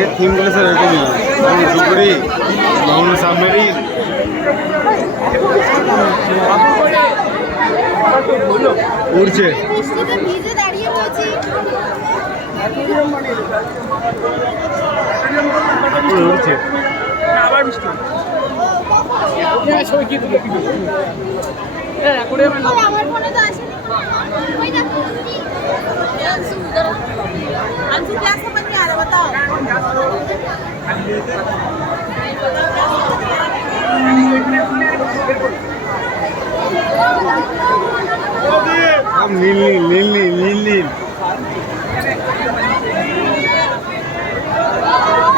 এর থিমগুলো স্যার এরকমই হয়, ঝুপড়ি, লবণ সাবমেরিন। উড়ছে বৃষ্টিতে ভিজে দাঁড়িয়ে রয়েছি। উড়ছে আবার বৃষ্টি আমার ফোনে তো আসেনি। ওই দেখো अंशु क्लास समझ में आ रहा बताओ। अब नील नील नील नील नील नील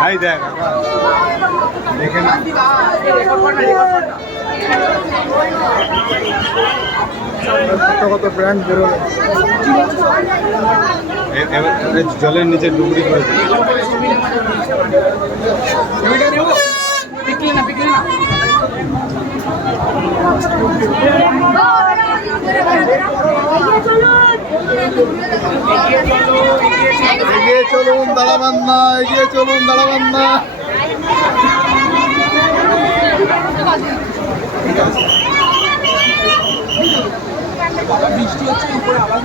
भाई देख देखे ना কত কত ব্র্যান্ড বেরোলো জলের নিচে ডুবরি করে এগিয়ে চলুন দাঁড়াবেন না, এগিয়ে চলুন দাঁড়াবেন না। বৃষ্টি হচ্ছে উপরে আওয়াজ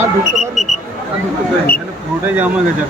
আর ঢুকতে পারবে, আর ঢুকতে পারবে, পুরোটাই জামা গেছে।